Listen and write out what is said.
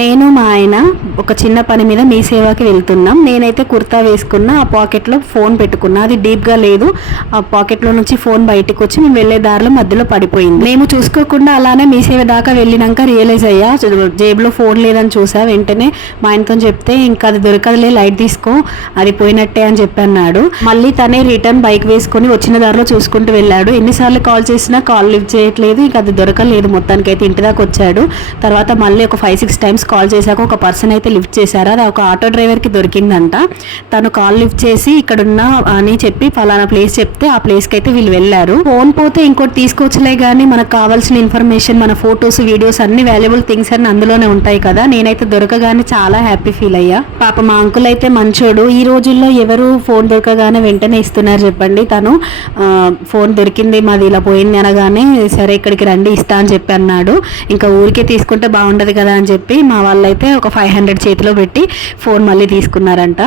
నేను మా ఆయన ఒక చిన్న పని మీద మీ సేవకి వెళ్తున్నాం. నేనైతే కుర్తా వేసుకున్న ఆ పాకెట్లో ఫోన్ పెట్టుకున్నా. అది డీప్గా లేదు. ఆ పాకెట్లో నుంచి ఫోన్ బయటకు వచ్చి మేము వెళ్ళే దారిలో మధ్యలో పడిపోయింది. మేము చూసుకోకుండా అలానే మీ సేవ దాకా వెళ్ళినాక రియలైజ్ అయ్యా. జేబులో ఫోన్ లేదని చూసా. వెంటనే మా ఆయనతో చెప్తే ఇంకా అది దొరకదులే లైట్ తీసుకో అది పోయినట్టే అని చెప్పి అన్నాడు. మళ్ళీ తనే రిటర్న్ బైక్ వేసుకొని వచ్చిన దారిలో చూసుకుంటూ వెళ్ళాడు. ఎన్నిసార్లు కాల్ చేసినా కాల్ లిఫ్ట్ చేయట్లేదు. ఇంకా అది దొరకలేదు. మొత్తానికి అయితే ఇంటి దాకా వచ్చాడు. తర్వాత మళ్ళీ ఒక ఫైవ్ సిక్స్ టైమ్స్ కాల్ చేశాక ఒక పర్సన్ అయితే లిఫ్ట్ చేశారు. అది ఒక ఆటో డ్రైవర్కి దొరికిందంట. తను కాల్ లిఫ్ట్ చేసి ఇక్కడున్న అని చెప్పి ఫలానా ప్లేస్ చెప్తే ఆ ప్లేస్కి అయితే వీళ్ళు వెళ్ళారు. ఫోన్ పోతే ఇంకోటి తీసుకొచ్చలే కానీ మనకు కావాల్సిన ఇన్ఫర్మేషన్ మన ఫొటోస్ వీడియోస్ అన్ని వాల్యుబుల్ థింగ్స్ అన్ని అందులోనే ఉంటాయి కదా. నేనైతే దొరకగానే చాలా హ్యాపీ ఫీల్ అయ్యా. పాప మా అంకుల్ అయితే మంచోడు. ఈ రోజుల్లో ఎవరు ఫోన్ దొరకగానే వెంటనే ఇస్తున్నారు చెప్పండి. తను ఫోన్ దొరికింది మాది ఇలా పోయింది అనగానే సరే ఇక్కడికి రండి ఇస్తా అని చెప్పి అన్నాడు. ఇంకా ఊరికే తీసుకుంటే బాగుండదు కదా అని చెప్పి మా వాళ్ళైతే ఒక ఫైవ్ హండ్రెడ్ చేతిలో పెట్టి ఫోన్ మళ్ళీ తీసుకున్నారంట.